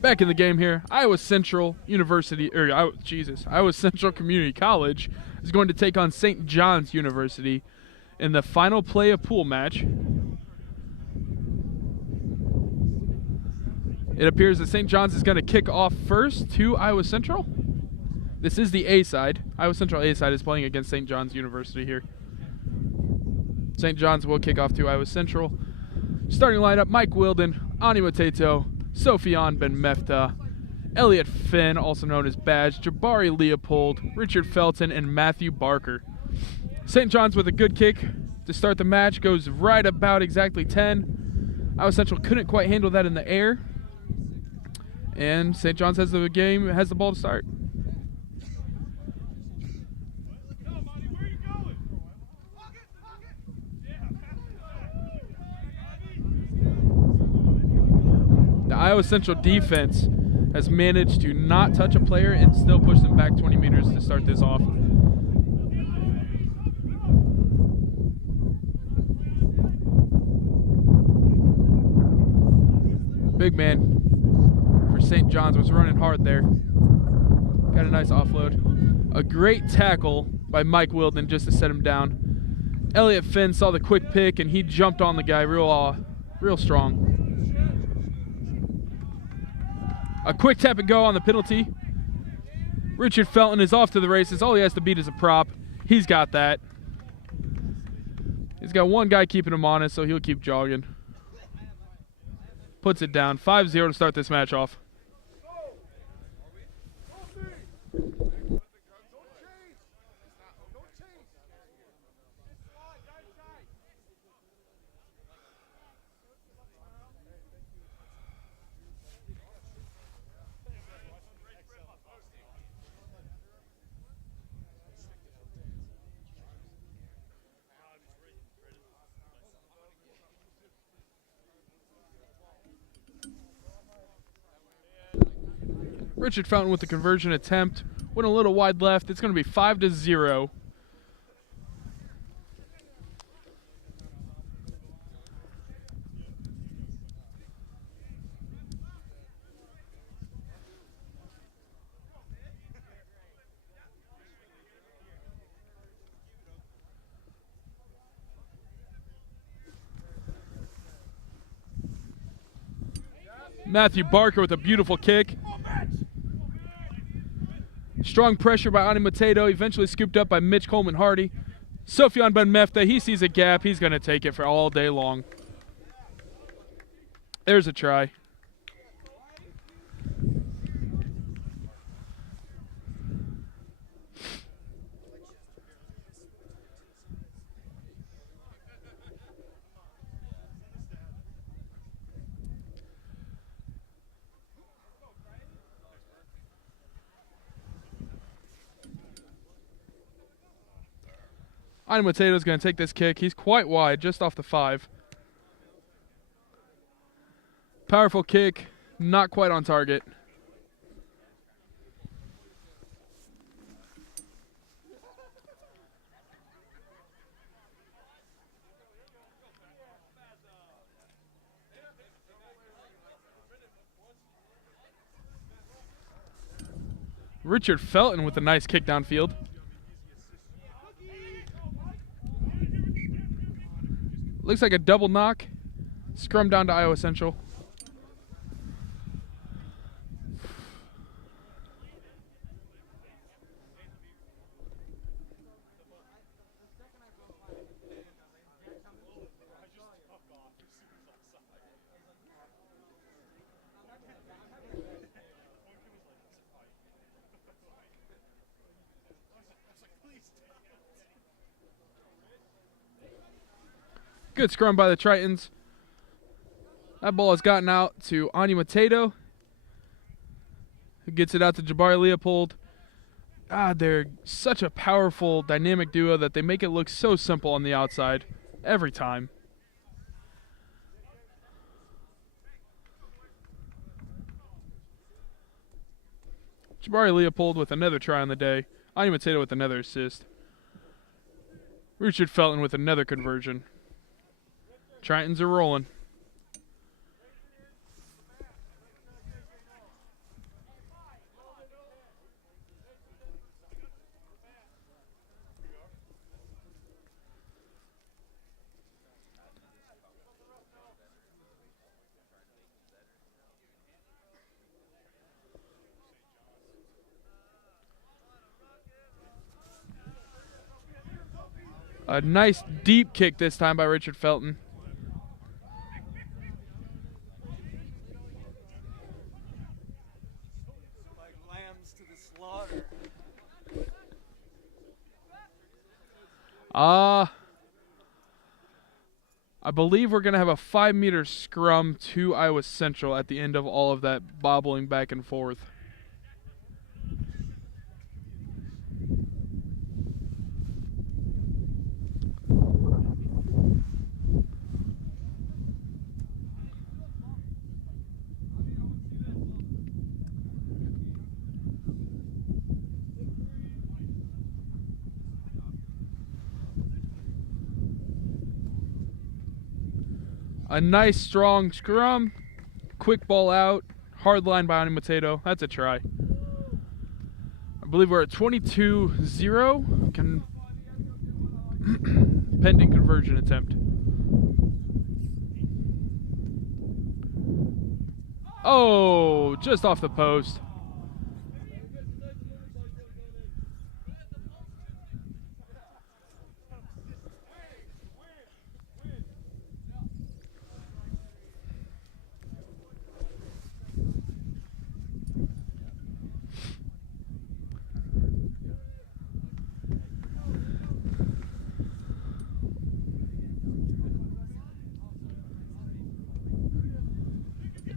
Back in the game here, Iowa Central University, Iowa Central Community College is going to take on St. John's University in the final play of pool match. It appears that St. John's is going to kick off first to Iowa Central. This is the A side. Iowa Central A side is playing against St. John's University here. St. John's will kick off to Iowa Central. Starting lineup, Mike Wilden, Ani Mateto, Sofian Ben Mefta, Elliot Finn, also known as Badge, Jabari Leopold, Richard Felton, and Matthew Barker. St. John's with a good kick to start the match, goes right about exactly 10. Iowa Central couldn't quite handle that in the air. And St. John's has the ball to start. The Iowa Central defense has managed to not touch a player and still push them back 20 meters to start this off. Big man for St. John's was running hard there. Got a nice offload. A great tackle by Mike Wilden just to set him down. Elliot Finn saw the quick pick and he jumped on the guy real strong. A quick tap and go on the penalty. Richard Felton is off to the races. All he has to beat is a prop. He's got that. He's got one guy keeping him honest, so he'll keep jogging. Puts it down. 5-0 to start this match off. Richard Fountain with the conversion attempt. Went a little wide left. It's going to be 5-0. Matthew Barker with a beautiful kick. Strong pressure by Ani Mateto, eventually scooped up by Mitch Coleman-Hardy. Sofian Ben Mefta, he sees a gap. He's going to take it for all day long. There's a try. Ani Mateto's going to take this kick. He's quite wide, just off the 5. Powerful kick, not quite on target. Richard Felton with a nice kick downfield. Looks like a double knock. Scrum down to Iowa Central. Good scrum by the Tritons. That ball has gotten out to Ani Mateto, who gets it out to Jabari Leopold. They're such a powerful, dynamic duo that they make it look so simple on the outside every time. Jabari Leopold with another try on the day. Ani Mateto with another assist. Richard Felton with another conversion. Tritons are rolling. A nice deep kick this time by Richard Felton. Like lambs to the slaughter. I believe we're going to have a 5-meter scrum to Iowa Central at the end of all of that bobbling back and forth. A nice strong scrum, quick ball out, hard line by Ani Mateto. That's a try. I believe we're at 22-0, pending conversion attempt. Oh, just off the post.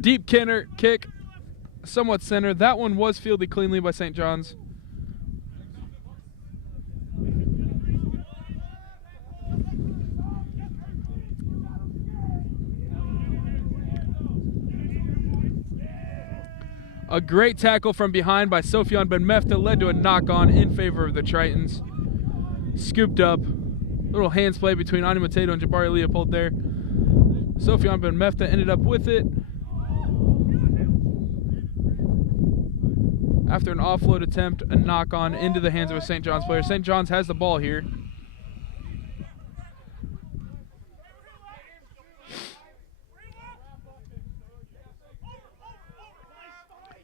Deep kick, somewhat center. That one was fielded cleanly by St. John's. A great tackle from behind by Sofian Ben Mefta led to a knock-on in favor of the Tritons. Scooped up. Little hands play between Ani Mateto and Jabari Leopold there. Sofian Ben Mefta ended up with it. After an offload attempt, a knock-on into the hands of a St. John's player. St. John's has the ball here.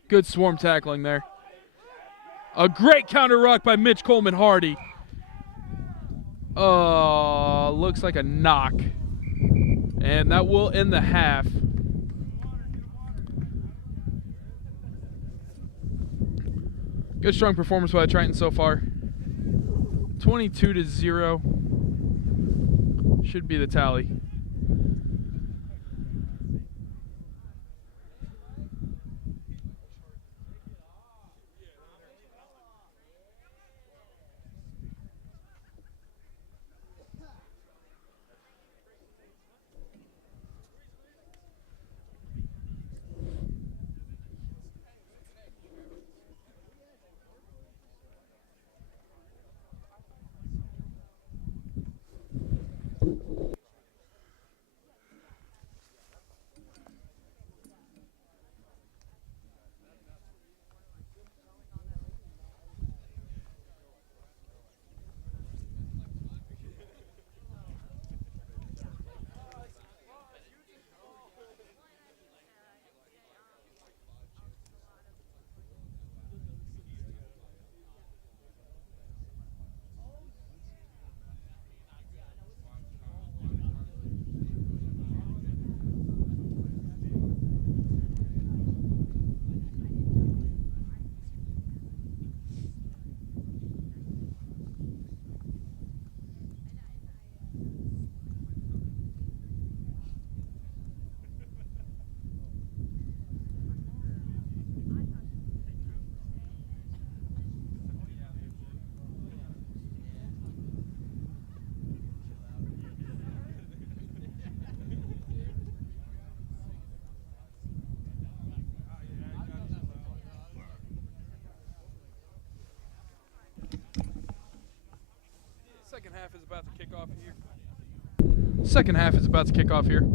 Good swarm tackling there. A great counter ruck by Mitch Coleman Hardy. Oh, looks like a knock. And that will end the half. Good strong performance by the Tritons so far. 22-0 should be the tally. Second half is about to kick off here. Second half is about to kick off here.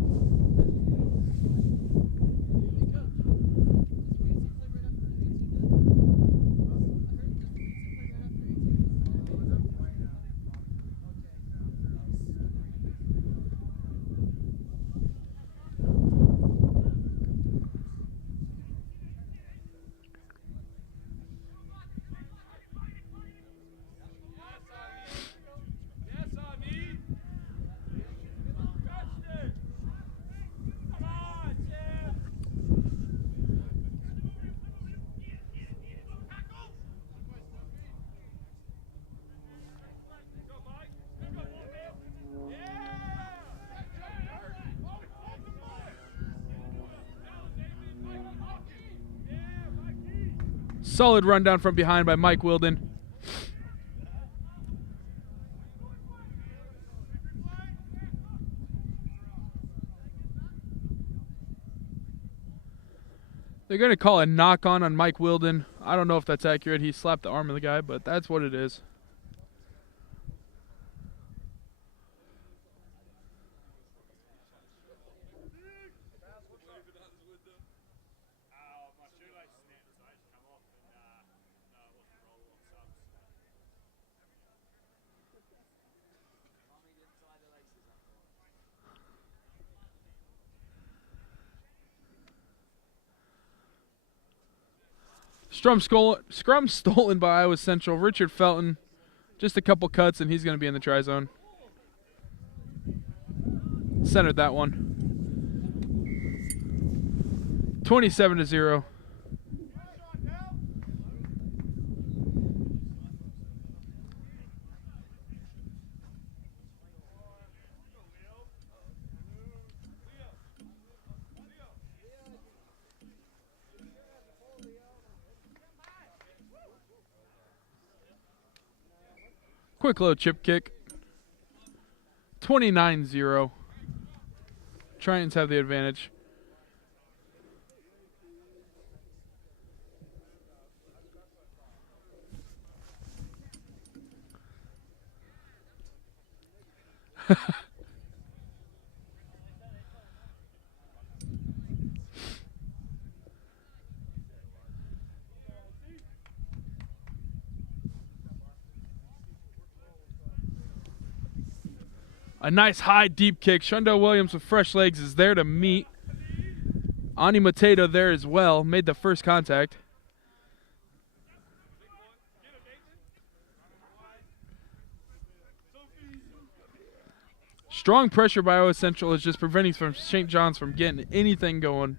Solid rundown from behind by Mike Wilden. They're going to call a knock on Mike Wilden. I don't know if that's accurate. He slapped the arm of the guy, but that's what it is. Scrum stolen by Iowa Central. Richard Felton, just a couple cuts, and he's going to be in the try zone. Centered that one. 27-0. Quick low chip kick. 29-0. Tritons have the advantage. A nice high deep kick. Shundell Williams with fresh legs is there to meet. Ani Mateto there as well. Made the first contact. Strong pressure by Iowa Central is just preventing St. John's from getting anything going.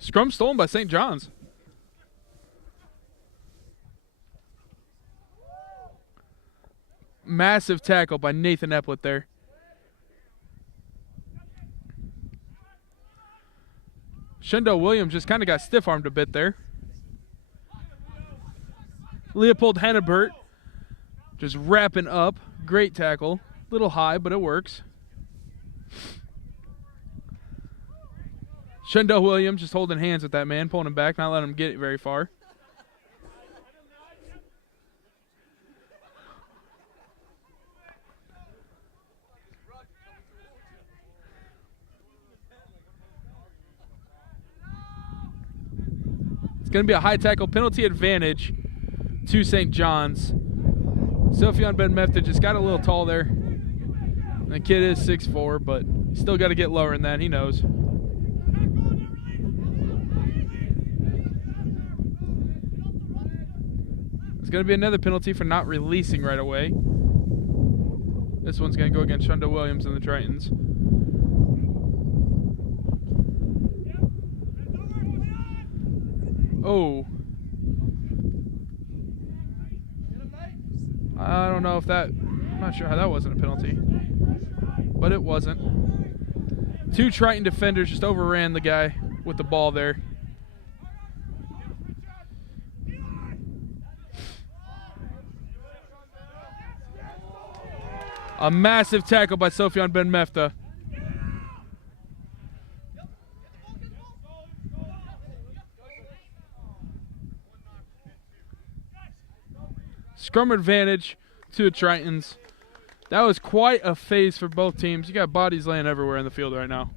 Scrum stolen by St. John's. Massive tackle by Nathan Epplett there. Shundell Williams just kind of got stiff-armed a bit there. Leopold Hennebert just wrapping up. Great tackle. Little high, but it works. Shundell Williams just holding hands with that man, pulling him back, not letting him get it very far. It's going to be a high tackle penalty advantage to St. John's. Sophion Ben Mefta just got a little tall there. And the kid is 6'4", but still got to get lower than that. He knows. It's going to be another penalty for not releasing right away. This one's going to go against Shundell Williams and the Tritons. Oh. I don't know if that... I'm not sure how that wasn't a penalty. But it wasn't. Two Triton defenders just overran the guy with the ball there. A massive tackle by Sophion Ben Mefta. Scrum advantage to the Tritons. That was quite a phase for both teams. You got bodies laying everywhere in the field right now.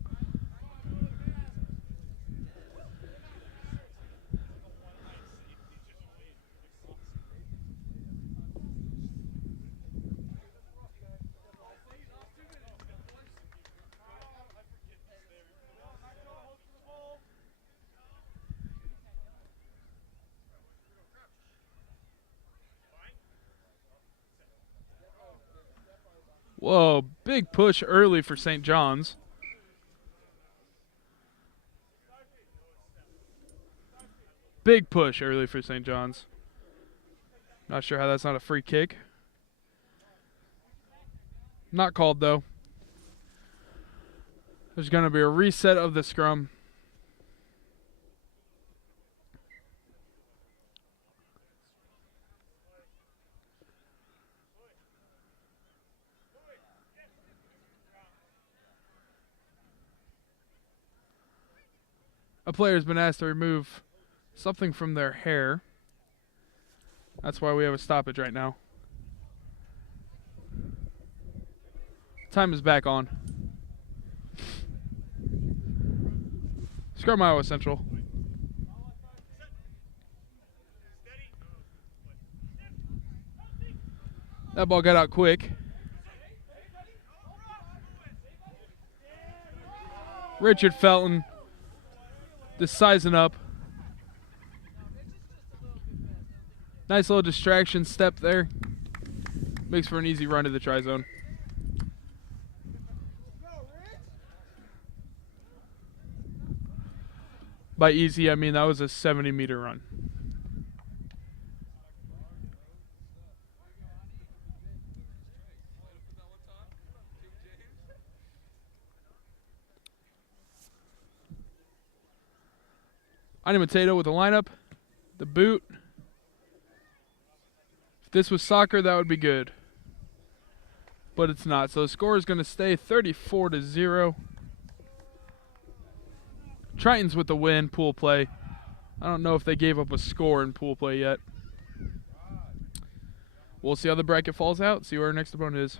Whoa, big push early for St. John's. Big push early for St. John's. Not sure how that's not a free kick. Not called, though. There's going to be a reset of the scrum. A player has been asked to remove something from their hair. That's why we have a stoppage right now. Time is back on. Scrum Iowa Central. That ball got out quick. Richard Felton just sizing up. Nice little distraction step there. Makes for an easy run to the try zone. By easy, I mean that was a 70-meter run. Mateo with the lineup, the boot. If this was soccer, that would be good. But it's not. So the score is going to stay 34-0. Tritons with the win, pool play. I don't know if they gave up a score in pool play yet. We'll see how the bracket falls out, see where our next opponent is.